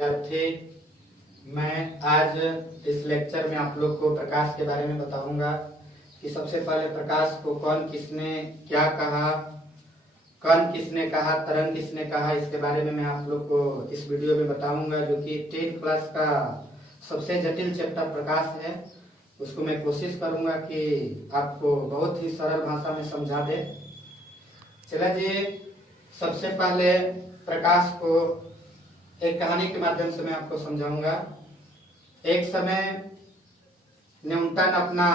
विद्यार्थी, मैं आज इस लेक्चर में आप लोग को प्रकाश के बारे में बताऊंगा कि सबसे पहले प्रकाश को कौन किसने क्या कहा, कण किसने कहा, तरंग किसने कहा, इसके बारे में मैं आप लोग को इस वीडियो में बताऊंगा, जो कि 10th क्लास का सबसे जटिल चैप्टर प्रकाश है। उसको मैं कोशिश करूंगा कि आपको बहुत ही सरल भाषा में समझा दे। चला जी, सबसे पहले प्रकाश को एक कहानी के माध्यम से मैं आपको समझाऊंगा। एक समय न्यूटन अपना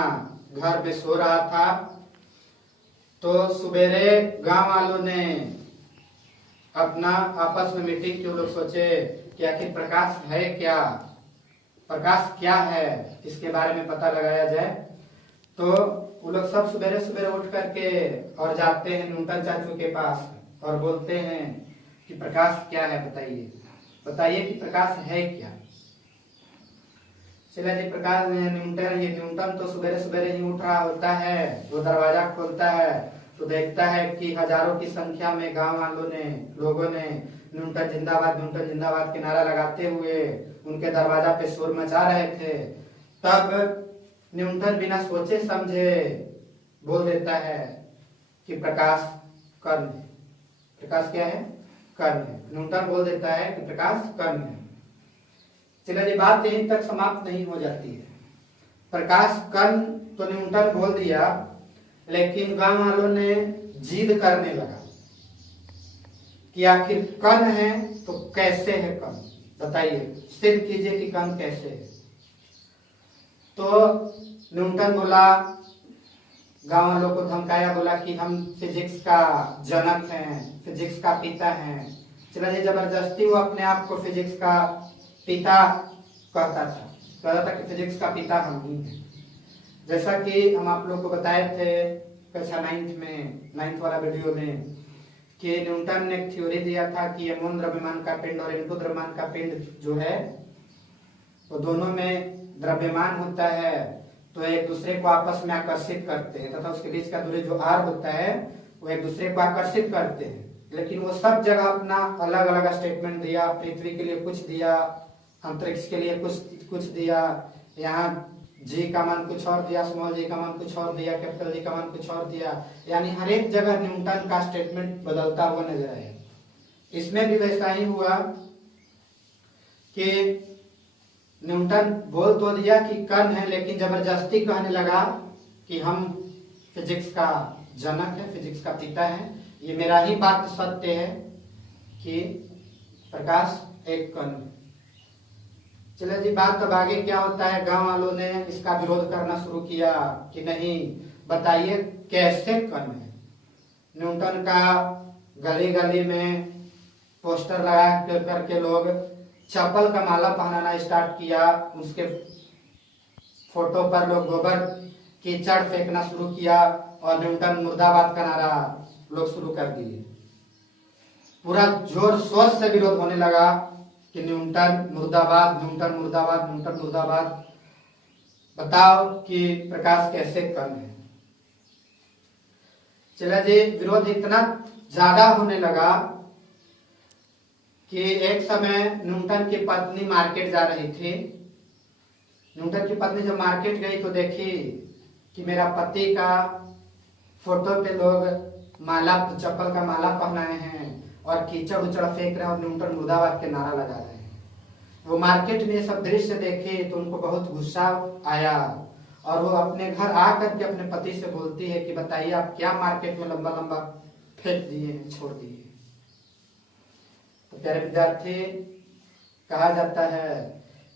घर में सो रहा था, तो सुबेरे गांव वालों ने अपना आपस में मीटिंग की। वो लोग सोचे कि आखिर प्रकाश है क्या, प्रकाश क्या है, इसके बारे में पता लगाया जाए। तो वो लोग सब सुबेरे सुबेरे उठ करके और जाते हैं न्यूटन चाचू के पास और बोलते हैं कि प्रकाश क्या है, बताइए बताइए कि प्रकाश है क्या। चला जी, प्रकाश न्यूटन तो सुबेरे सुबेरे ही उठ रहा होता है। वो दरवाजा खोलता है तो देखता है कि हजारों की संख्या में गांव वालों ने, लोगों ने न्यूटन जिंदाबाद के नारा लगाते हुए उनके दरवाजा पे शोर मचा रहे थे। तब न्यूटन बिना सोचे समझे बोल देता है कि प्रकाश कण है। प्रकाश क्या है? कण है। न्यूटन बोल देता है कि प्रकाश कण है। चलिए, ये बात यहीं तक समाप्त नहीं हो जाती है। प्रकाश कण तो न्यूटन बोल दिया, लेकिन गांव वालों ने जिद करने लगा कि आखिर कण है तो कैसे है कण, बताइए, सिद्ध कीजिए कि कण कैसे है। तो न्यूटन बोला, गांव वालों को धमकाया, बोला कि हम फिजिक्स का जनक हैं, फिजिक्स का पिता हैं। चलिए, जबरदस्ती वो अपने आप को फिजिक्स का पिता कहता था कि फिजिक्स का पिता हम ही हैं। जैसा कि हम आप लोग को बताए थे कक्षा 9th वाला वीडियो में कि न्यूटन ने एक थ्योरी दिया था कि एम1 द्रव्यमान का पिंड और m2 द्रव्यमान का पिंड जो है वो दोनों में द्रव्यमान होता है, तो एक दूसरे को आपस में आकर्षित करते हैं तथा उसके बीच का दूरी जो r होता है वो एक दूसरे को आकर्षित करते हैं। लेकिन वो सब जगह अपना अलग अलग स्टेटमेंट दिया। पृथ्वी के लिए कुछ दिया, अंतरिक्ष के लिए कुछ दिया, यहाँ जी का मान कुछ और दिया, स्मॉल जी का मान कुछ और दिया, कैपिटल जी का मान कुछ और दिया। यानी हर एक जगह न्यूटन का स्टेटमेंट बदलता हुआ नजर आया। इसमें भी वैसा ही हुआ कि न्यूटन बोल तो दिया कि कण है, लेकिन जबरदस्ती कहने लगा कि हम फिजिक्स का जनक है, फिजिक्स का पिता है। ये मेरा ही बात सत्य है कि प्रकाश एक कण है। चलिए जी, बात अब आगे क्या होता है। गांव वालों ने इसका विरोध करना शुरू किया कि नहीं, बताइए कैसे कण है। न्यूटन का गली गली में पोस्टर लगा करके लोग चप्पल का माला पहनाना स्टार्ट किया। उसके फोटो पर लोग गोबर कीचड़ फेंकना शुरू किया और न्यूटन मुर्दाबाद का नारा लोग शुरू कर दिए। पूरा जोर शोर से विरोध होने लगा कि न्यूटन मुर्दाबाद, न्यूटन मुर्दाबाद, न्यूटन मुर्दाबाद। बताओ कि प्रकाश कैसे कण है। चला जी, विरोध इतना ज्यादा होने लगा कि एक समय न्यूटन की पत्नी मार्केट जा रही थी। न्यूटन की पत्नी जब मार्केट गई तो देखी कि मेरा पति का फोटो पे लोग माला, चप्पल का माला पहनाए हैं और कीचड़ उचड़ फेंक रहे हैं और न्यूटन मुर्दाबाद के नारा लगा रहे हैं। वो मार्केट में सब दृश्य देखे तो उनको बहुत गुस्सा आया और वो अपने घर आकर के अपने पति से बोलती है कि बताइए आप क्या मार्केट में लंबा लंबा फेंक दिए हैं, छोड़ दिए। तो प्यारे विद्यार्थी, कहा जाता है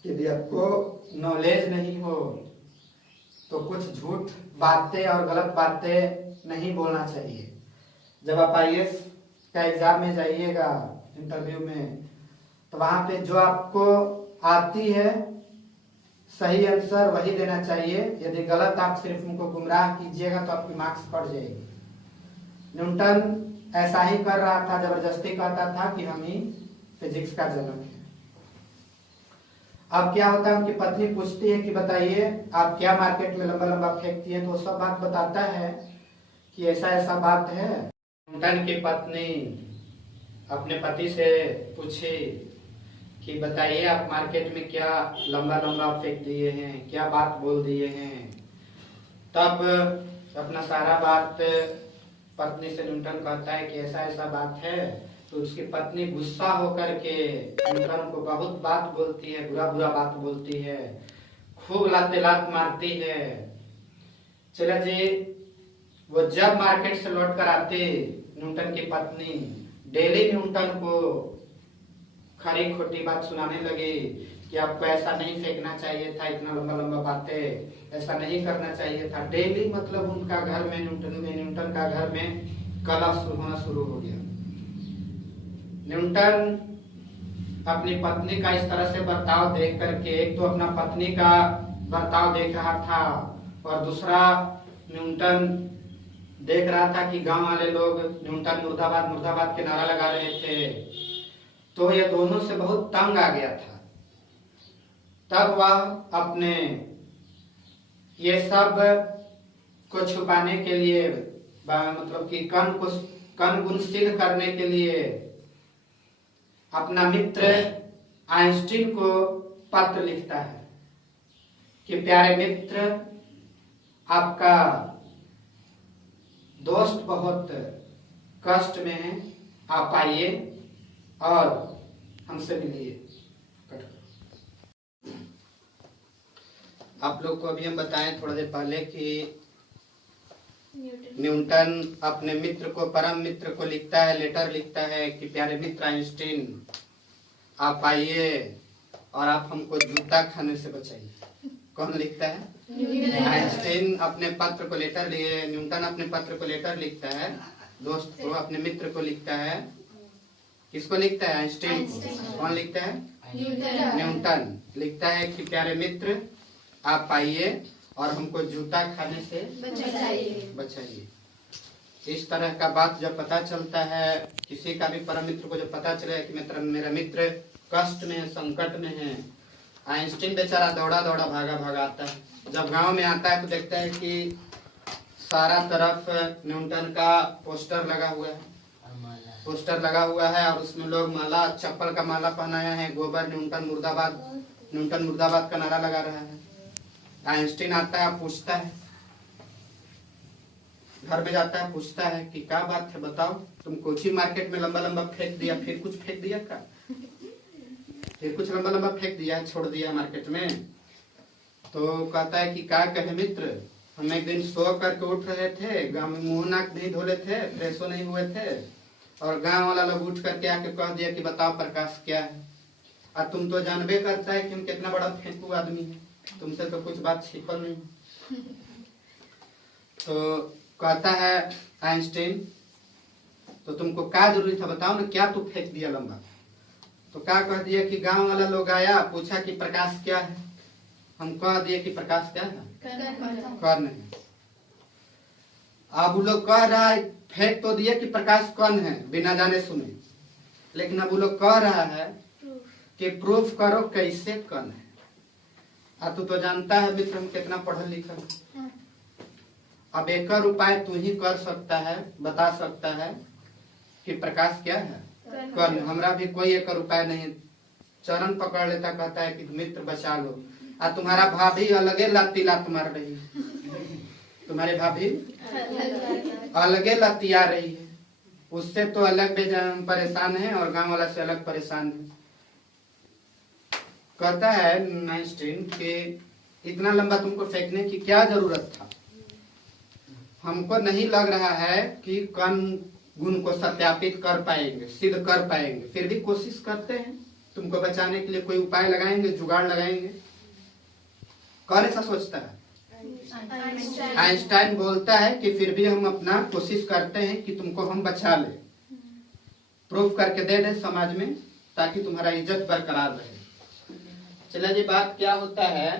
कि यदि आपको नॉलेज नहीं हो तो कुछ झूठ बातें और गलत बातें नहीं बोलना चाहिए। जब आप IAS का एग्जाम में जाइएगा, इंटरव्यू में, तो वहां पे जो आपको आती है सही आंसर वही देना चाहिए। यदि गलत आप सिर्फ उनको गुमराह कीजिएगा तो आपकी मार्क्स कट जाएगी। न्यूटन ऐसा ही कर रहा था, जबरदस्ती कहता था कि हम ही फिजिक्स का जनक है। अब क्या होता है, उनकी पत्नी पूछती है कि बताइए आप क्या मार्केट में लंबा लंबा फेंकती है, तो सब बात बताता है कि ऐसा ऐसा बात है। न्यूटन की पत्नी अपने पति से पूछी कि बताइए आप मार्केट में क्या लंबा लंबा फेंक दिए हैं, क्या बात बोल दिए हैं। तब अपना सारा बात पत्नी से न्यूटन कहता है कि ऐसा ऐसा बात है। तो उसकी पत्नी गुस्सा होकर के न्यूटन को बहुत बात बोलती है, बुरा बुरा बात बोलती है, खूब लाते लात मारती है। चला जी, वो जब मार्केट से लौट कर आती न्यूटन की पत्नी डेली न्यूटन को खरी खोटी बात सुनाने लगी कि आपको ऐसा नहीं फेंकना चाहिए था, इतना लंबा लंबा बातें ऐसा नहीं करना चाहिए था। डेली मतलब उनका घर में न्यूटन का घर में कलह होना शुरू हो गया। न्यूटन अपनी पत्नी का इस तरह से बर्ताव देख करके, एक तो अपना पत्नी का बर्ताव देख रहा था और दूसरा न्यूटन देख रहा था कि गांव वाले लोग न्यूटन मुर्दाबाद मुर्दाबाद के नारा लगा रहे थे। तो ये दोनों से बहुत तंग आ गया था। तब वह अपने ये सब को छुपाने के लिए, मतलब कि कण गुण सिद्ध करने के लिए अपना मित्र आइंस्टीन को पत्र लिखता है कि प्यारे मित्र, आपका दोस्त बहुत कष्ट में है, आप आइए और हमसे मिलिए। आप लोग को अभी हम बताएं थोड़ा देर पहले कि न्यूटन अपने मित्र को, परम मित्र को लिखता है, लेटर लिखता है कि प्यारे मित्र आइंस्टीन, आप आइए और आप हमको जूता खाने से बचाइए। कौन लिखता है? आइंस्टीन अपने पत्र को लेटर लिए, न्यूटन अपने पत्र को लेटर लिखता है, दोस्त को, अपने मित्र को लिखता है। किसको लिखता है? आइंस्टीन को। कौन लिखता है? न्यूटन लिखता है कि प्यारे मित्र, आप आइए और हमको जूता खाने से बचाइए। इस तरह का बात जब पता चलता है, किसी का भी परम मित्र को जब पता चले कि मेरा मित्र कष्ट में है, संकट में है, आइंस्टीन बेचारा दौड़ा दौड़ा भागा भागा आता है। जब गांव में आता है तो देखता है कि सारा तरफ न्यूटन का पोस्टर लगा हुआ है, और उसमें लोग माला, चप्पल का माला पहनाया है, गोबर न्यूटन मुर्दाबाद का नारा लगा रहा है। आइंस्टीन आता है, पूछता है, घर में जाता है, पूछता है कि क्या बात है, बताओ, तुम कोची मार्केट में लंबा लंबा फेंक दिया, फिर कुछ फेंक दिया क्या? फिर कुछ लंबा लंबा फेंक दिया, छोड़ दिया मार्केट में? तो कहता है कि क्या कहे मित्र, हम एक दिन सो करके उठ रहे थे, गाँव में मुंह नाक नहीं धोले थे, फ्रेशो नहीं हुए थे, और गांव वाला लोग उठ करके आके कह दिया कि बताओ प्रकाश क्या है। और तुम तो जानबे करता है कि हम कितना बड़ा फेंकू आदमी है, तुमसे तो कुछ बात छिपल नहीं। तो कहता है आइंस्टीन, तो तुमको क्या जरूरी था, बताओ ना, क्या तू फेंक दिया लंबा? तो क्या कह दिया कि गांव वाला लोग आया, पूछा कि प्रकाश क्या है, हम कह दिए कि प्रकाश क्या है, कर्ण है। अब वो लोग कह रहा है, फेंक तो दिए कि प्रकाश कर्ण है बिना जाने सुने, लेकिन अब वो लोग कह रहा है कि प्रूफ करो कैसे कर्ण है। तू तो जानता है मित्र हम कितना पढ़ल लिखल, अब एक उपाय तू ही कर सकता है, बता सकता है कि प्रकाश क्या है, कर्ण। हमरा भी कोई एक उपाय नहीं। चरण पकड़ लेता, कहता है कि मित्र बचा लो। तुम्हारा भाभी अलगे लाती लात मार रही है, तुम्हारे भाभी अलगे लतिया रही है, उससे तो अलग परेशान है और गांव वाला से अलग परेशान है। कहता है आइंस्टीन कि इतना लंबा तुमको फेंकने की क्या जरूरत था, हमको नहीं लग रहा है कि कण गुण को सत्यापित कर पाएंगे, सिद्ध कर पाएंगे, फिर भी कोशिश करते हैं, तुमको बचाने के लिए कोई उपाय लगाएंगे, जुगाड़ लगाएंगे। कौन ऐसा सोचता है? आइंस्टाइन बोलता है कि फिर भी हम अपना कोशिश करते हैं कि तुमको हम बचा ले, प्रूफ करके दे दे समाज में, ताकि तुम्हारा इज्जत बरकरार रहे। चला जी, बात क्या होता है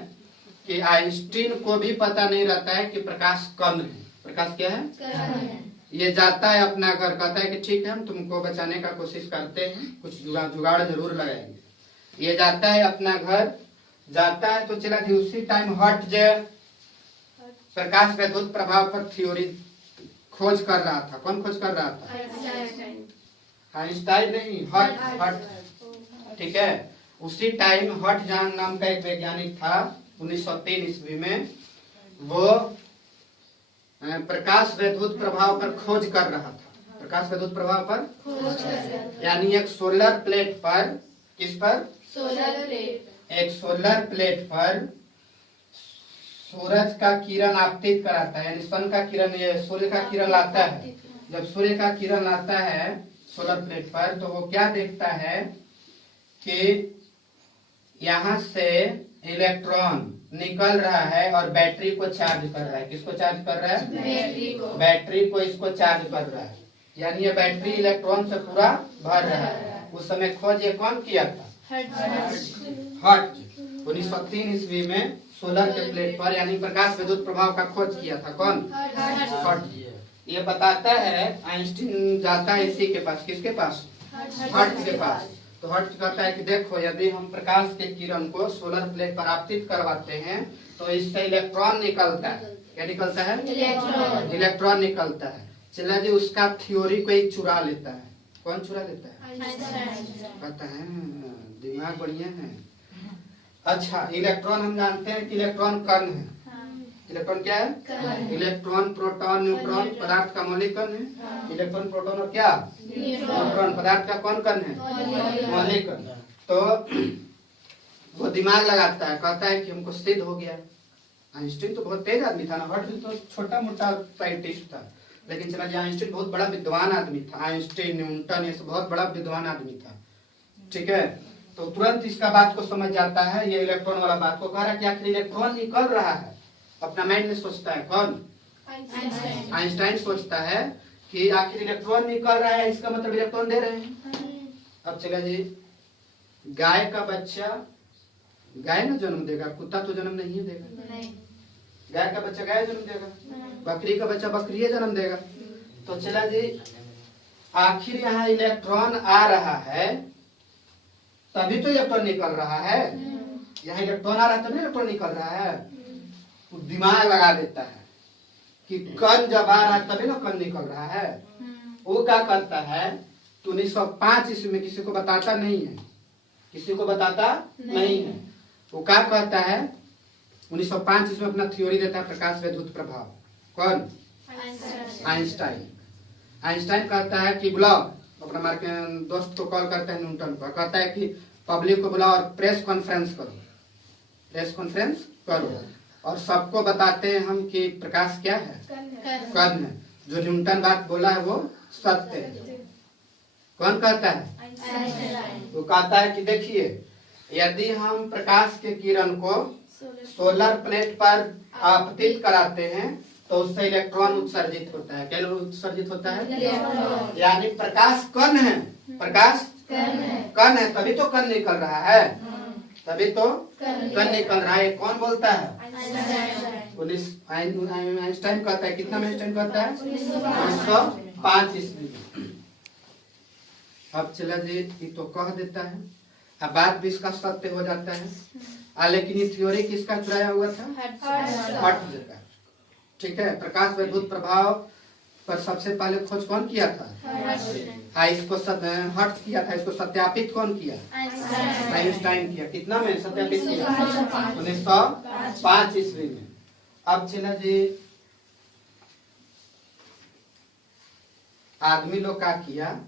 कि आइंस्टीन को भी पता नहीं रहता है कि प्रकाश कर्ण है। प्रकाश क्या है? ये जाता है अपना घर, कहता है कि ठीक है हम तुमको बचाने का कोशिश करते हैं, कुछ जुगाड़ जरूर लगाएंगे। ये जाता है अपना घर, जाता है तो चला जी उसी टाइम हट जे प्रकाश वैद्युत प्रभाव पर थ्योरी खोज कर रहा था। कौन खोज कर रहा था? आइंस्टाइन नहीं, हट। ठीक है, उसी टाइम हट जान नाम का एक वैज्ञानिक था 1903 ईस्वी में, वो प्रकाश वैद्युत प्रभाव पर खोज कर रहा था। प्रकाश वैद्युत प्रभाव पर यानी एक सोलर प्लेट पर, किस पर? Solar plate. एक सोलर प्लेट पर सूरज का किरण आपतित कराता है, यानी सन का किरण, ये सूर्य का किरण लाता है। जब सूर्य का किरण लाता है सोलर प्लेट पर, तो वो क्या देखता है कि यहाँ से इलेक्ट्रॉन निकल रहा है और बैटरी को चार्ज कर रहा है। किसको चार्ज कर रहा है? बैटरी को। बैटरी को इसको चार्ज कर रहा है, यानी ये बैटरी इलेक्ट्रॉन से पूरा भर रहा है। उस समय खोज ये कौन किया था? हर्ट्ज। 1903 ईस्वी में सोलर के प्लेट पर यानी प्रकाश विद्युत प्रभाव का खोज किया था। कौन? हर्ट्ज। ये बताता है, आइंस्टीन जाता है इसी के पास, किसके पास? हर्ट्ज के पास। तो हर्ट्ज कहता है कि देखो, यदि हम प्रकाश के किरण को सोलर प्लेट पर आपतित करवाते हैं तो इससे इलेक्ट्रॉन निकलता है। क्या निकलता है? इलेक्ट्रॉन। इलेक्ट्रॉन निकलता है। चला जी, उसका थ्योरी कोई चुरा लेता है। कौन चुरा लेता है? पता है, दिमाग बढ़िया है। अच्छा, इलेक्ट्रॉन हम जानते हैं कि इलेक्ट्रॉन कण है। इलेक्ट्रॉन क्या है? इलेक्ट्रॉन, प्रोटॉन, न्यूट्रॉन पदार्थ का मौलिक कण है। इलेक्ट्रॉन, प्रोटॉन और क्या? न्यूट्रॉन पदार्थ का कौन कण है? मौलिक कण। तो वो दिमाग लगाता है, कहता है कि हमको सिद्ध हो गया। आइंस्टीन तो बहुत तेज आदमी था ना, हर्ट्ज तो छोटा मोटा साइंटिस्ट था, लेकिन चला जी आइंस्टीन बहुत बड़ा विद्वान आदमी था। आइंस्टीन, न्यूटन, ये सब बहुत बड़ा विद्वान आदमी था। ठीक है, तो तुरंत इसका बात को समझ जाता है। ये इलेक्ट्रॉन वाला बात को कह रहा है कि आखिर इलेक्ट्रॉन निकल रहा है। अपना माइंड में सोचता है। कौन? आइंस्टाइन सोचता है कि आखिर इलेक्ट्रॉन निकल रहा है, इसका मतलब इलेक्ट्रॉन दे रहे हैं। अब चला जी, गाय का बच्चा गाय ना जन्म देगा, कुत्ता तो जन्म नहीं देगा। गाय का बच्चा गाय जन्म देगा, बकरी का बच्चा बकरी जन्म देगा। तो चला जी, आखिर यहाँ इलेक्ट्रॉन आ रहा है तभी तो इलेक्ट्रॉन निकल रहा है। यहाँ इलेक्ट्रॉन आ रहा है तभी इलेक्ट्रॉन निकल रहा है। तो दिमाग लगा देता है कि कण जब आ रहा है तभी ना कण निकल रहा है। वो क्या करता है, 1905 ईस्वी में, किसी को बताता नहीं है, किसी को बताता नहीं है। वो क्या कहता है, 1905 ईस्वी में अपना थ्योरी देता है प्रकाश विद्युत प्रभाव। कौन? आइंस्टाइन। आइंस्टाइन कहता है कि बुलाओ, अपना मार के दोस्त को कॉल करता है, न्यूटन को, कहता है कि पब्लिक को बुलाओ और प्रेस कॉन्फ्रेंस करो, प्रेस कॉन्फ्रेंस करो और सबको बताते हैं हम कि प्रकाश क्या है? कण है। जो न्यूटन बात बोला है वो सत्य है। कौन कहता है? वो कहता है कि देखिए, यदि हम प्रकाश के किरण को सोलर प्लेट पर आपतित कराते हैं तो उससे इलेक्ट्रॉन उत्सर्जित होता है। क्या उत्सर्जित होता है? यानी प्रकाश कण है, प्रकाश कण है तभी तो कण निकल रहा है, तभी तो कण निकल रहा है। कौन बोलता है? आइंस्टाइन कहता है। कितना में आइंस्टाइन कहता है? 1905 ईस्वी में। अब चला जी, ये तो कह देता है, अब बात भी इसका सत्य हो जाता है। लेकिन ये थ्योरी किसका चुराया हुआ था? हर्ट्ज का। ठीक है, प्रकाश विद्युत प्रभाव पर सबसे पहले खोज कौन किया था? इसको हर्ट्ज किया था। इसको सत्यापित कौन किया? आइंस्टाइन किया। कितना में सत्यापित किया? 1905 ईस्वी में। अब चला जी, आदमी लोग क्या किया,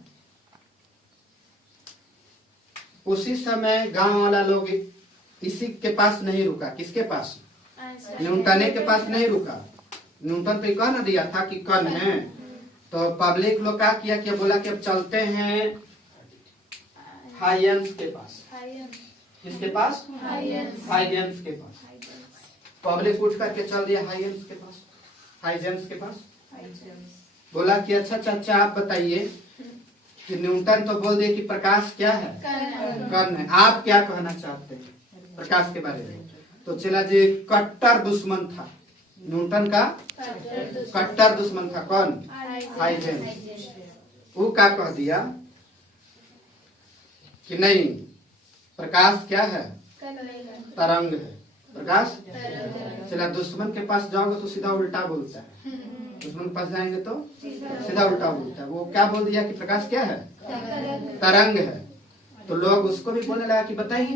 उसी समय गांव वाला लोग इसी के पास नहीं रुका। किसके पास? न्यूटन के पास नहीं रुका। न्यूटन तो कह ना दिया था कि कण है। तो पब्लिक लोग क्या किया कि बोला कि अब चलते हैं हाइजेंस के पास। किसके पास? हाइजेंस के पास। पब्लिक उठ करके चल दिया हाइजेंस के पास। हाइजेंस के पास बोला कि अच्छा चाचा आप बताइए कि न्यूटन तो बोल दिए कि प्रकाश क्या है? कण है। आप क्या कहना चाहते हैं प्रकाश के बारे में? तो चला जी, कट्टर दुश्मन था न्यूटन का, कट्टर दुश्मन था। कौन? हाइजेंस। वो क्या कह दिया कि नहीं, प्रकाश क्या है? तरंग है। प्रकाश चला, दुश्मन के पास जाओगे तो सीधा उल्टा बोलता है, दुश्मन के पास जाएंगे तो सीधा उल्टा बोलता है। वो क्या बोल दिया कि प्रकाश क्या है? तरंग है। तो लोग उसको भी बोलने लगा कि बताइए,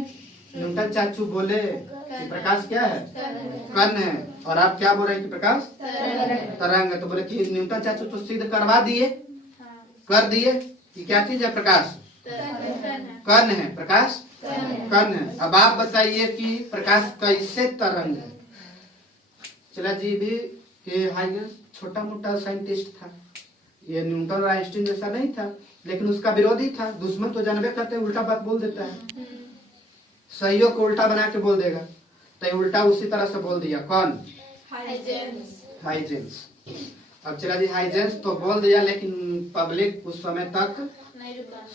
न्यूटन चाचू बोले कि प्रकाश क्या है? कण है। और आप क्या बोल रहे हैं कि प्रकाश तरंग है। तो बोले कि न्यूटन चाचू तो सिद्ध करवा दिए, कर दिए कि क्या चीज है? प्रकाश कण है, प्रकाश कण है। अब आप बताइए कि प्रकाश कैसे तरंग है? चला जी भी ये हाइगन्स छोटा मोटा साइंटिस्ट था, ये न्यूटन और आइंस्टीन जैसा नहीं था, लेकिन उसका विरोधी था। दुश्मन तो जानबे करते उल्टा बात बोल देता है, सहयोग को उल्टा बना के बोल देगा। तो ये उल्टा उसी तरह से बोल दिया। कौन? हाइजेंस। अब चला जी हाइजेंस तो बोल दिया, लेकिन पब्लिक उस समय तक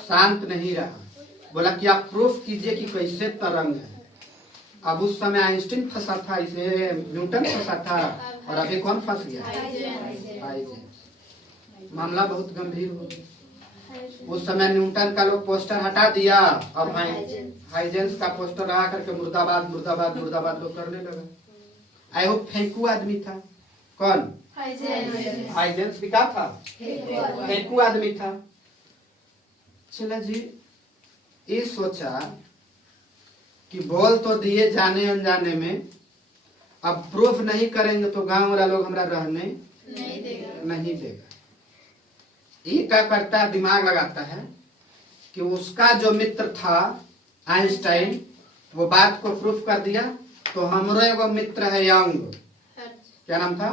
शांत नहीं रहा। बोला कि आप प्रूफ कीजिए कि कैसे तरंग है। अब उस समय आइंस्टीन फंसा था, इसे न्यूटन फंसा था, और अभी कौन फंस गया? हाइजेंस। मामला बहुत गंभीर हो गया। उस समय न्यूटन का लोग पोस्टर हटा दिया, अब हाइजेंस का पोस्टर लगा करके मुर्दाबाद मुर्दाबाद मुर्दाबाद लोग करने लगा। आई होप फेंकू आदमी था। कौन? हाइजेंस भी क्या था? फेंकू आदमी था। चला जी ये सोचा कि बोल तो दिए जाने अनजाने में, अब प्रूफ नहीं करेंगे तो गांव वाला लोग हमरा रहने नहीं देगा। ये क्या करता है? दिमाग लगाता है कि उसका जो मित्र था आइंस्टाइन, वो बात को प्रूफ कर दिया, तो हमरो एगो मित्र है यंग। क्या नाम था?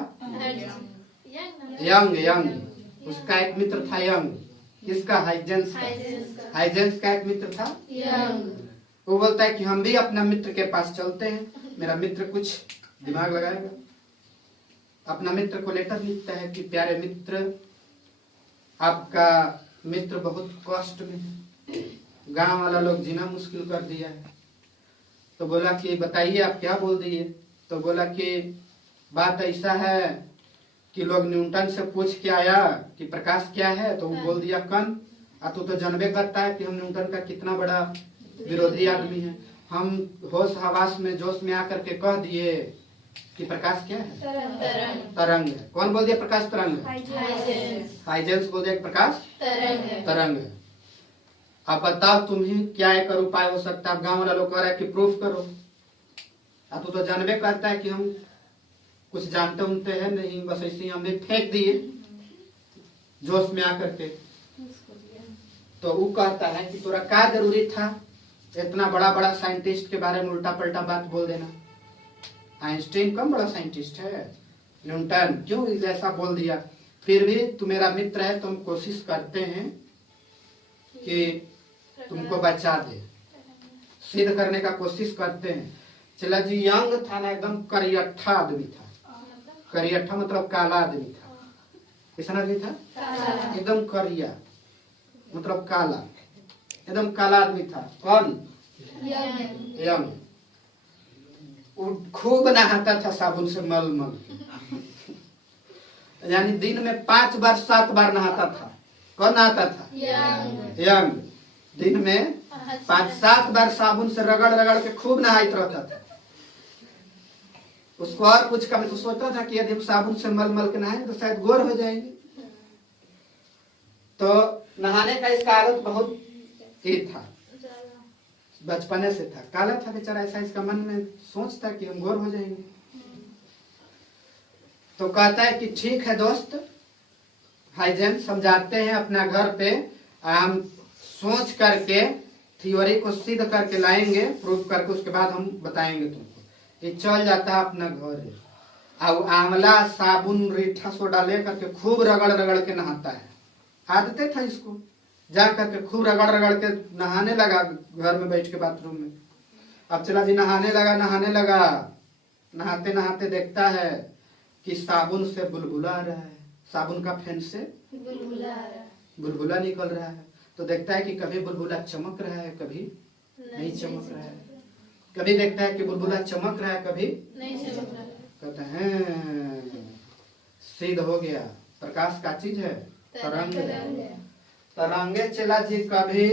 यंग। उसका एक मित्र था यंग। किसका? हाइजेंस का। हाइजेंस का एक मित्र था यंग। वो बोलता है कि हम भी अपना मित्र के पास चलते हैं, मेरा मित्र कुछ दिमाग लगाएगा। अपना मित्र को लेटर लिखता है कि प्यारे मित्र, आपका मित्र बहुत कष्ट में है, गांव वाला लोग जीना मुश्किल कर दिया है। तो बोला कि बताइए आप क्या बोल दिए? तो बोला कि बात ऐसा है कि लोग न्यूटन से पूछ के आया कि प्रकाश क्या है, तो वो बोल दिया कण। तू तो जानबे करता है कि हम न्यूटन का कितना बड़ा विरोधी आदमी है। हम होश हवास में जोश में आकर के कह दिए कि प्रकाश क्या है? तरंग है। कौन बोल दिया प्रकाश तरंग है? हाइजेंस बोल दिया प्रकाश तरंग है। अब बताओ तुम्हें क्या एक और उपाय हो सकता है? गांव वाला लोग कह रहे हैं कि प्रूफ करो। तू तो जानबे करता है कि हम कुछ जानते उनते हैं नहीं, बस ऐसे ही हमने फेंक दिए जोश में आकर के। तो वो कहता है कि तोरा क्या जरूरी था इतना बड़ा बड़ा साइंटिस्ट के बारे में उल्टा पलटा बात बोल देना? आइंस्टीन कम बड़ा साइंटिस्ट है, न्यूटन क्यों ऐसा बोल दिया? फिर भी तू मेरा मित्र है, तो हम कोशिश करते हैं कि तुमको बचा दे, सिद्ध करने का कोशिश करते हैं। चला जी यंग था ना, एकदम करियठा आदमी था। करियठा मतलब काला आदमी था। कैसा आदमी था? एकदम करिया मतलब काला, एकदम काला आदमी था। कौन? यंग। खूब नहाता था साबुन से मल मल, यानी दिन में 5 बार 7 बार नहाता था। कौन नहाता था? यंग। दिन में 5-7 बार साबुन से रगड़ रगड़ के खूब नहाइत रहता था। उसको और कुछ कम, तो सोचता था कि यदि हम साबुन से मल मल के नहाएंगे तो शायद गोर हो जाएंगे। तो नहाने का इसका आदत बहुत ही था, बचपने से था। काला था बेचारा, ऐसा इसका मन में सोच था कि हम गोर हो जाएंगे। तो कहता है कि ठीक है दोस्त, हाइजेंस समझाते हैं अपना घर पे, हम सोच करके थ्योरी को सिद्ध करके लाएंगे, प्रूफ करके, उसके बाद हम बताएंगे तुमको। ये चल जाता है अपना घर, अब आंवला साबुन रीठा सोडा लेकर के खूब रगड़ रगड़ के नहाता है। आदतें था इसको, जा करके खूब रगड़ रगड़ के नहाने लगा घर में बैठ के बाथरूम में। अब चला जी नहाने लगा। नहाते नहाते देखता है कि साबुन से बुलबुला आ रहा है, साबुन का फेन से बुलबुला निकल रहा है। तो देखता है कि कभी बुलबुला चमक रहा है, कभी नहीं चमक रहा है। कभी देखता है कि बुलबुला चमक रहा है, कभी नहीं चमक रहा है। कहते हैं सिद्ध हो गया, प्रकाश का चीज है, तरंग है। तरंगे चला जी कभी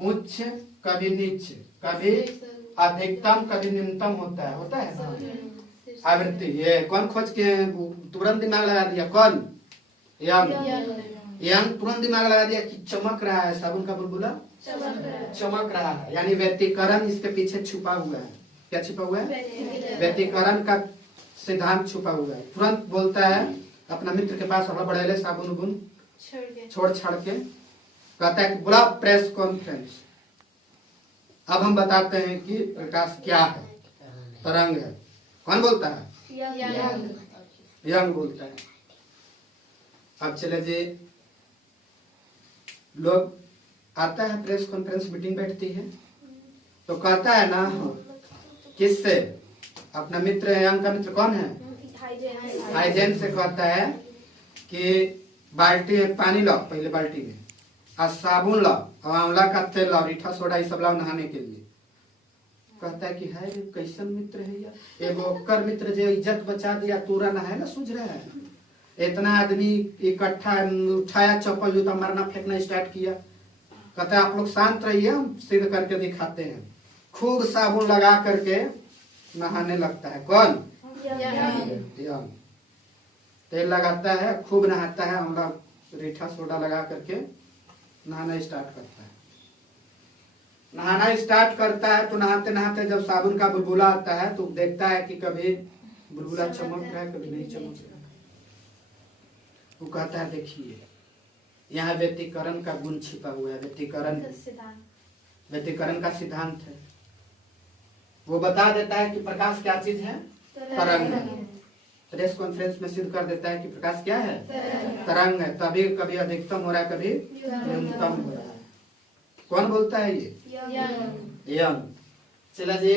उच्च कभी नीच, कभी अधिकतम कभी न्यूनतम होता है ना आवृत्ति। ये कौन खोज के तुरंत दिमाग लगा दिया? कौन? यंग तुरंत दिमाग लगा दिया कि चमक रहा है, साबुन का बुलबुला चमक रहा है, यानी व्यतिकरण इसके पीछे छुपा हुआ है। क्या छुपा हुआ है? व्यतिकरण का सिद्धांत छुपा हुआ है। तुरंत बोलता है अपना मित्र के पास, बड़ेले साबुन उबुन छोड़ छाड़ के कहता है कि बुला प्रेस कॉन्फ्रेंस। अब हम बताते हैं कि प्रकाश क्या है, तरंग है। कौन बोलता है? यंग बोलता है। अब चले जी, लोग आता है प्रेस कॉन्फ्रेंस, मीटिंग बैठती है तो कहता है ना, किससे? अपना मित्र है, यंग का मित्र कौन है? हाइजेन से कहता है कि बाल्टी में पानी लाओ, पहले बाल्टी में, और साबुन लाओ, और आंवला का तेल लाओ, रीठा सोडा ये सब लाओ नहाने के लिए। कहता है कि है कैसन मित्र है यार, एगो ओकर मित्र जो इज्जत बचा दिया, तूरा नहाए ना सूझ रहा है। इतना आदमी इकट्ठा उठाया, चप्पल जूता मारना फेंकना स्टार्ट किया। कहता है आप लोग शांत रहिए, हम सिद्ध करके दिखाते हैं। खूब साबुन लगा करके नहाने लगता है। कौन? यंग। तेल लगाता है, खूब नहाता है, आंवला रीठा सोडा लगा करके नहाना स्टार्ट करता है। नहाना स्टार्ट करता है तो नहाते नहाते जब साबुन का बुलबुला आता है तो देखता है कि कभी बुलबुला चमक रहा है, कभी नहीं चमक रहा है। वो कहता है देखिए यहाँ व्यतिकरण का गुण छिपा हुआ है। व्यतिकरण का सिद्धांत है। वो बता देता है कि प्रकाश क्या चीज है? तरंग है। प्रेस कॉन्फ्रेंस में सिद्ध कर देता है कि प्रकाश क्या है? तरंग है। तभी कभी अधिकतम हो रहा है, कभी न्यूनतम हो रहा है। कौन बोलता है ये? यंग। चला जी,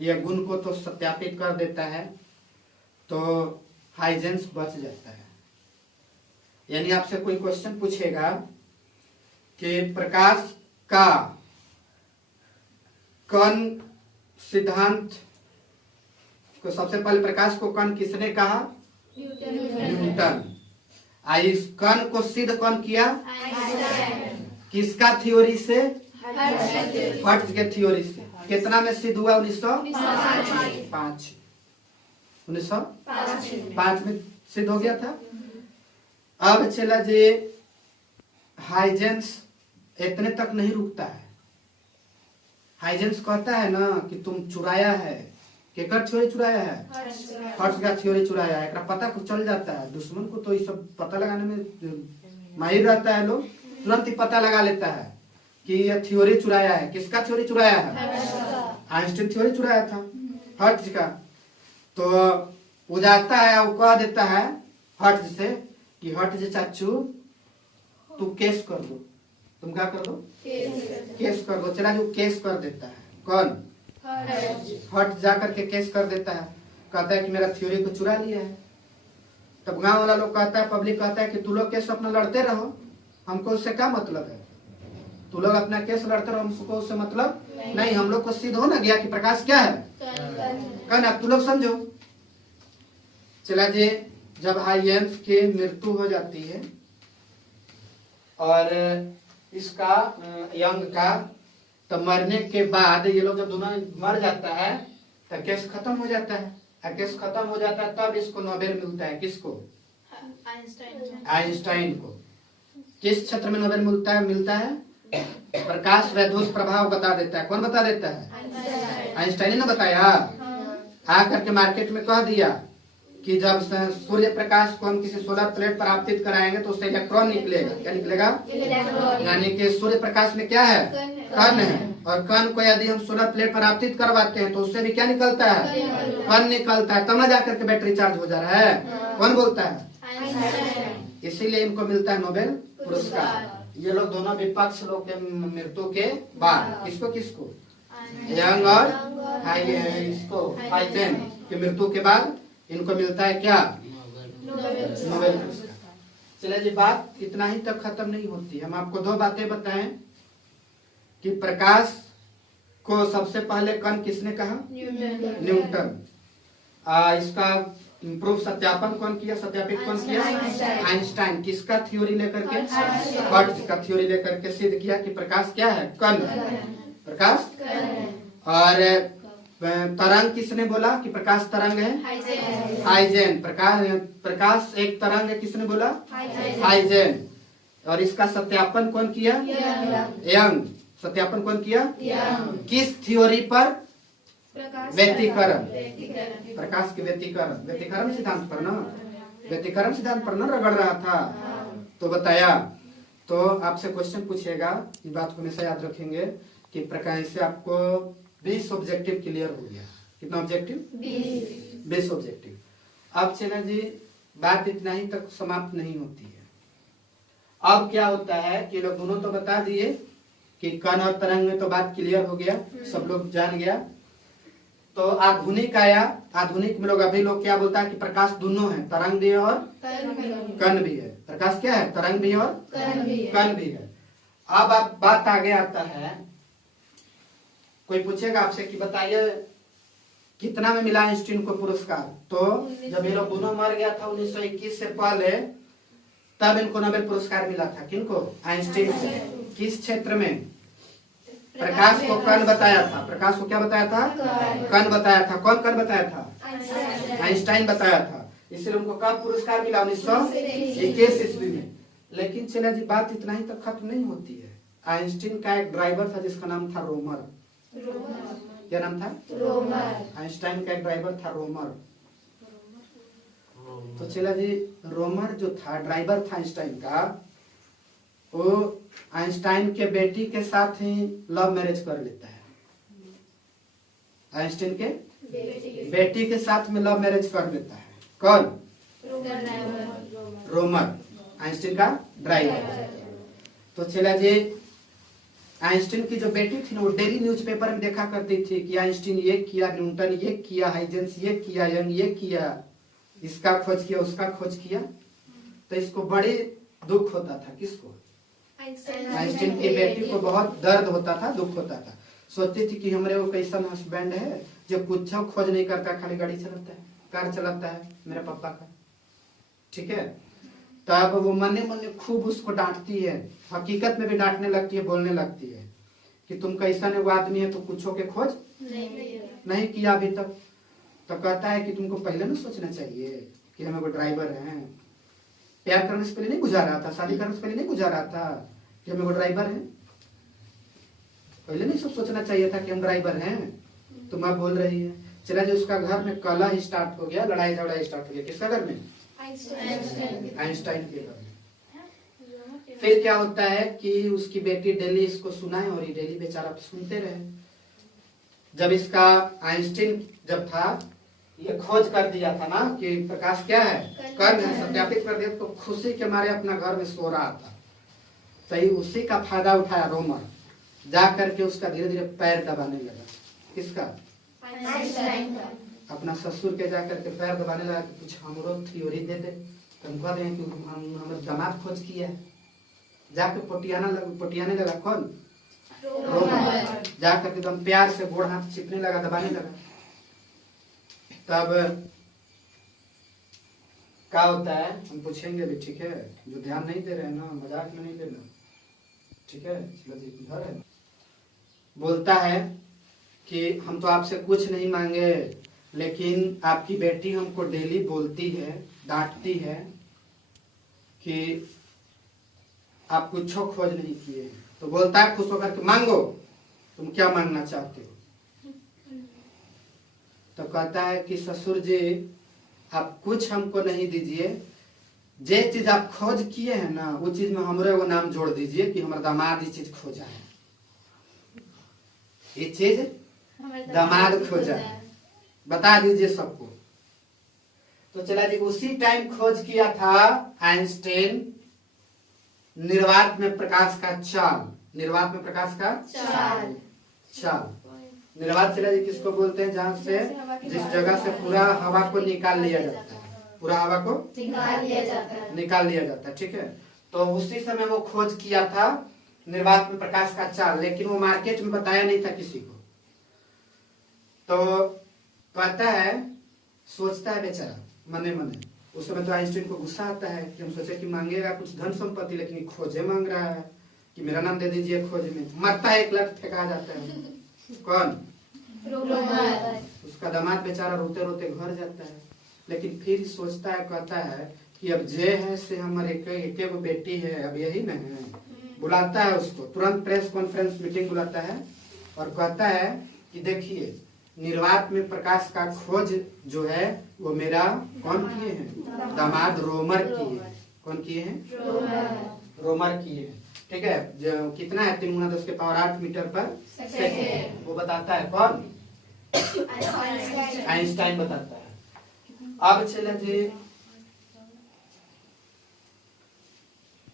ये गुण को तो सत्यापित कर देता है तो हाइजेंस बच जाता है। यानी आपसे कोई क्वेश्चन पूछेगा कि प्रकाश का कण सिद्धांत को, सबसे पहले प्रकाश को कण किसने कहा? न्यूटन। इस कण को सिद्ध कौन किया? किसका थ्योरी से? हर्ट्ज के थ्योरी से। कितना में सिद्ध हुआ? 1905 में सिद्ध हो गया था। अब चला जी, हाइजेंस इतने तक नहीं रुकता है। हाइजेंस कहता है ना कि तुम चुराया है। केकर थ्योरी चुराया है? हर्ट्ज का थ्योरी चुराया है। पता को चल जाता है। दुश्मन को तो ये सब पता लगाने में माहिर रहता है। लोग तुरंत ही पता लगा लेता है कि यह थ्योरी चुराया है। किसका थ्योरी चुराया है? आइंस्टीन थ्योरी चुराया था, हर्ट्ज का। तो वो जाता है, वो कह देता है हर्ट्ज से कि हर्ट्ज चाचू तू केस कर दो। तुम क्या कर दो? केस कर दो। चला जो केस कर देता है। कौन? हर्ट्ज जाकर के केस कर देता है। कहता है कि मेरा थ्योरी को चुरा लिया है। तब गांव वाला लोग कहता है, पब्लिक कहता है कि तू लोग केस अपना लड़ते रहो, हमको उससे क्या मतलब है। तू लोग अपना केस लड़ते रहो, हमको उससे मतलब नहीं। हम लोग को सिद्ध हो ना गया कि प्रकाश क्या है? कण। अब तू लोग समझो। चला जी, जब हाइजेंस की मृत्यु हो जाती है और इसका यंग का, तो मरने के बाद ये लोग जब दोनों मर जाता है तो केस खत्म हो जाता है। केस खत्म हो जाता है तब इसको नोबेल मिलता है। किसको? आइंस्टाइन को। किस क्षेत्र में नोबेल मिलता है? प्रकाश वैद्युत प्रभाव बता देता है। कौन बता देता है? आइंस्टाइन ने बताया। आकर के मार्केट में कह दिया कि जब सूर्य प्रकाश को हम किसी सोलर प्लेट पर आपतित कराएंगे तो उससे इलेक्ट्रॉन निकलेगा। क्या निकलेगा? यानी कि सूर्य प्रकाश में क्या है? कण है। और कण को यदि हम सोलर प्लेट पर आपतित करवाते हैं तो उससे भी क्या निकलता है? कण निकलता है। तब ना जाकर के बैटरी चार्ज हो जा रहा है। कौन बोलता है? इसीलिए इनको मिलता है नोबेल पुरस्कार। ये लोग दोनों विपक्ष लोग के मृत्यु के बाद, किसको यंग और हाइजेन की मृत्यु के बाद इनको मिलता है क्या? नोबेल पुरस्कार। चलिए जी, बात इतना ही तक खत्म नहीं होती। हम आपको दो बातें बताएं कि प्रकाश को सबसे पहले कण किसने कहा? न्यूटन। इसका प्रूफ सत्यापित कौन किया? आइंस्टाइन। किसका थ्योरी लेकर के? हर्ट्ज का थ्योरी लेकर के सिद्ध किया कि प्रकाश क्या है? कण। प्रकाश। और तरंग किसने बोला कि प्रकाश तरंग है? हाइजेन। प्रकाश एक तरंग है, किसने बोला? हाइजेन। और इसका सत्यापन कौन किया? यंग। सत्यापन कौन किया? किस थ्योरी पर? व्यतिकरण। प्रकाश के व्यतिकरण, व्यतिकरण सिद्धांत पर ना, व्यतिकरण सिद्धांत पर ना रगड़ रहा था। तो बताया। तो आपसे क्वेश्चन पूछेगा, इस बात को हमेशा याद रखेंगे कि प्रकाश से आपको 20 ऑब्जेक्टिव क्लियर हो गया। कितना ऑब्जेक्टिव? 20 ऑब्जेक्टिव। अब चला जी, बात इतना ही तक समाप्त नहीं होती है। अब क्या होता है कि लोग दोनों तो बता दिए कि कण और तरंग में तो बात क्लियर हो गया, सब लोग जान गया। तो आधुनिक आया। आधुनिक में लोग अभी लोग क्या बोलता है कि प्रकाश दोनों है, तरंग भी है और कण भी है। प्रकाश क्या है? तरंग भी है और कण भी है। अब आप बात आगे आता है, कोई पूछेगा आपसे कि बताइए कितना में मिला आइंस्टीन को पुरस्कार? तो जब ये लोग दोनों मर गया था 1921 से पहले, तब इनको नोबेल पुरस्कार मिला था। किनको? आइंस्टीन को। किस क्षेत्र में? प्रकाश को कण बताया था। प्रकाश को क्या बताया था? कण बताया था। कौन कण बताया था? आइंस्टाइन बताया था। इसलिए उनको कब पुरस्कार मिला? 1921 ईस्वी में। लेकिन चला जी, बात इतना ही तक खत्म नहीं होती है। आइंस्टीन का एक ड्राइवर था जिसका नाम था रोमर। क्या नाम था? रोमर। आइंस्टाइन का एक ड्राइवर था रोमर। तो चला जी, रोमर जो था ड्राइवर था आइंस्टाइन का, वो आइंस्टाइन के बेटी के साथ ही लव मैरिज कर लेता है। आइंस्टाइन के बेटी के साथ में लव मैरिज कर लेता है। कौन? रोमर, आइंस्टाइन का ड्राइवर। तो चला जी, आइंस्टीन की जो बेटी थी ना, वो डेली न्यूज़पेपर में देखा करती थी कि आइंस्टीन ये किया, न्यूटन ये किया, हाइजेंस ये किया, यंग ये किया, इसका खोज किया, उसका खोज किया। तो इसको बड़े दुख होता था। किसको? आइंस्टीन की बेटी को बहुत दर्द होता था, दुख होता था। सोचती थी कि हमारे वो कैसा हस्बैंड है जो कुछ खोज नहीं करता, खाली गाड़ी चलाता है, कार चलाता है मेरे पापा का। ठीक है। तब वो मने मने खूब उसको डांटती है, हकीकत में भी डांटने लगती है, बोलने लगती है कि तुम कैसा वो आदमी है, तो कुछ के खोज नहीं किया अभी तक। तो कहता है कि तुमको पहले ना सोचना चाहिए कि हम एक ड्राइवर हैं। प्यार करने से पहले नहीं गुजारा था, शादी करने से पहले नहीं गुजारा था कि हम एक ड्राइवर हैं। पहले नहीं सब सोचना चाहिए था कि हम ड्राइवर हैं। तुम आप बोल रही है। चला जो उसका घर में कलह स्टार्ट हो गया, लड़ाई झगड़ा स्टार्ट हो गया। किसका घर में? आइंस्टाइन के घर में। फिर क्या होता है कि उसकी बेटी डेली इसको सुनाए और ये डेली बेचारा सुनते रहे। जब इसका आइंस्टीन जब था, ये खोज कर दिया था ना कि प्रकाश क्या है, कण है, सत्यापित कर दिया, तो खुशी के मारे अपना घर में सो रहा था। सही उसी का फायदा उठाया रोमर, जा करके उसका धीरे धीरे पैर दबाने लगा। किसका? आइंस्टाइन का। अपना ससुर के जाकर के पैर दबाने लगा कि कुछ हमरो थ्योरी दे दे, तुमको दें कि हमारे दामाद खोज किया है। जाके पोटियाने लगा। कौन? रोमर। जाकर के एकदम प्यार से गोड़ हाथ चिपने लगा, दबाने लगा। तब क्या होता है हम पूछेंगे भी, ठीक है? जो ध्यान नहीं दे रहे हैं ना, मजाक में नहीं देना, ठीक है? चलो जी, इधर है। बोलता है कि हम तो आपसे कुछ नहीं मांगे, लेकिन आपकी बेटी हमको डेली बोलती है, डांटती है कि आप कुछ खोज नहीं किए। तो बोलता है खुश होकर के, मांगो, तुम क्या मांगना चाहते हो? तो कहता है कि ससुर जी, आप कुछ हमको नहीं दीजिए, जे चीज आप खोज किए हैं ना, वो चीज में हमरे वो नाम जोड़ दीजिए कि हमारा दामाद ये चीज खोजा है, ये चीज दामाद खोजा है, बता दीजिए सबको। तो चला जी, उसी टाइम खोज किया था आइंस्टाइन निर्वात में प्रकाश का चाल। निर्वात में प्रकाश का चाल। निर्वात चला जी किसको बोलते हैं? जहां से, जिस जगह से पूरा हवा को निकाल लिया जाता है, पूरा हवा को निकाल लिया जाता है। ठीक है। तो उसी समय वो खोज किया था निर्वात में प्रकाश का चाल, लेकिन वो मार्केट में बताया नहीं था किसी को। तो कहता है, सोचता है बेचारा मने मने। उस समय तो आइंस्टाइन को गुस्सा आता है कि हम सोचे कि मांगेगा कुछ धन संपत्ति, लेकिन खोजे मांग रहा है कि मेरा नाम दे दीजिए खोज में। मरता है, 1 लाख फेंका जाता है। कौन? उसका दामाद बेचारा रोते रोते घर जाता है। लेकिन फिर सोचता है, कहता है कि अब जे है से हमारे एक वो बेटी है, अब यही ना है। बुलाता है उसको, तुरंत प्रेस कॉन्फ्रेंस मीटिंग बुलाता है और कहता है कि देखिए निर्वात में प्रकाश का खोज जो है वो मेरा कौन किए हैं, दामाद रोमर किए हैं। कौन किए हैं? रोमर किए हैं। ठीक है, जो कितना है 3 × 10⁸ मीटर पर सेकेंड, वो बताता है कौन? आइंस्टाइन बताता है। अब चले जी,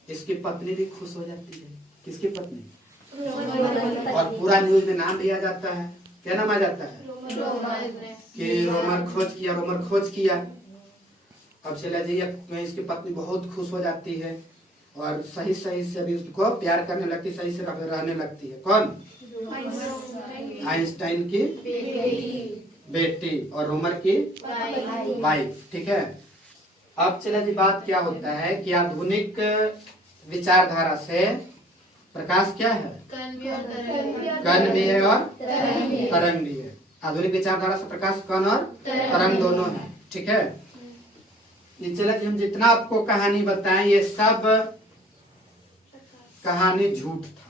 इसकी पत्नी भी खुश हो जाती है। किसकी पत्नी? और पूरा न्यूज में नाम लिया जाता है। क्या नाम आ जाता है? कि रोमर खोज किया, रोमर खोज किया। अब चला जाइए, इसकी पत्नी बहुत खुश हो जाती है और सही सही से भी उसको प्यार करने लगती, सही से रहने लगती है। कौन? आइंस्टाइन की बेटी और रोमर की वाइफ। ठीक है, अब चला जी, बात क्या होता है कि आधुनिक विचारधारा से प्रकाश क्या है? कण भी है और तरंग भी है। आधुनिक विचारधारा से प्रकाश कण और तरंग दोनों है। ठीक है, ये चला कि हम जितना आपको कहानी बताएं ये सब कहानी झूठ था।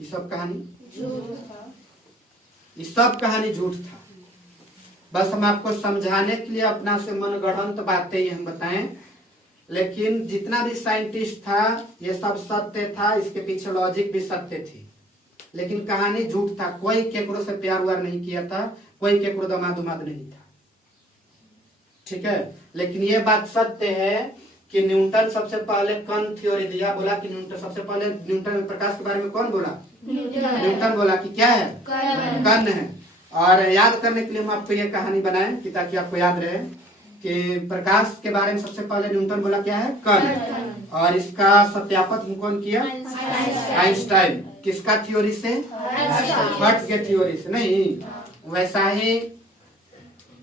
ये सब कहानी झूठ था। बस हम आपको समझाने के लिए अपना से मनगढ़ंत बातें ये हम बताएं, लेकिन जितना भी साइंटिस्ट था ये सब सत्य था, इसके पीछे लॉजिक भी सत्य थी, लेकिन कहानी झूठ था। कोई केकरो से प्यार व्यार नहीं किया था, कोई केकरो दमाद नहीं था। ठीक है, लेकिन ये बात सत्य है कि न्यूटन सबसे पहले कण थ्योरी दिया। बोला कि न्यूटन सबसे पहले, न्यूटन प्रकाश के बारे में कौन बोला? न्यूटन बोला कि क्या है? कण है। और याद करने के लिए हम आपको ये कहानी बनाए कि ताकि आपको याद रहे कि प्रकाश के बारे में सबसे पहले न्यूटन बोला क्या है? कण। और इसका सत्यापन कौन किया? आइंस्टाइन। किसका थ्योरी से? बर्ट के थ्योरी से नहीं। वैसा ही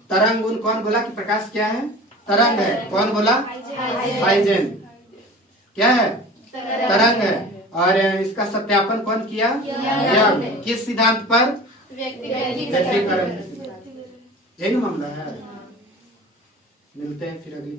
तरंग गुण कौन बोला कि प्रकाश क्या है? तरंग है। कौन बोला? हाइजेन। क्या है? तरंग है। और इसका सत्यापन कौन किया? यंग। किस सिद्धांत पर? व्यक्तिकरण। यही ना मामला है। मिलते हैं फिर अगली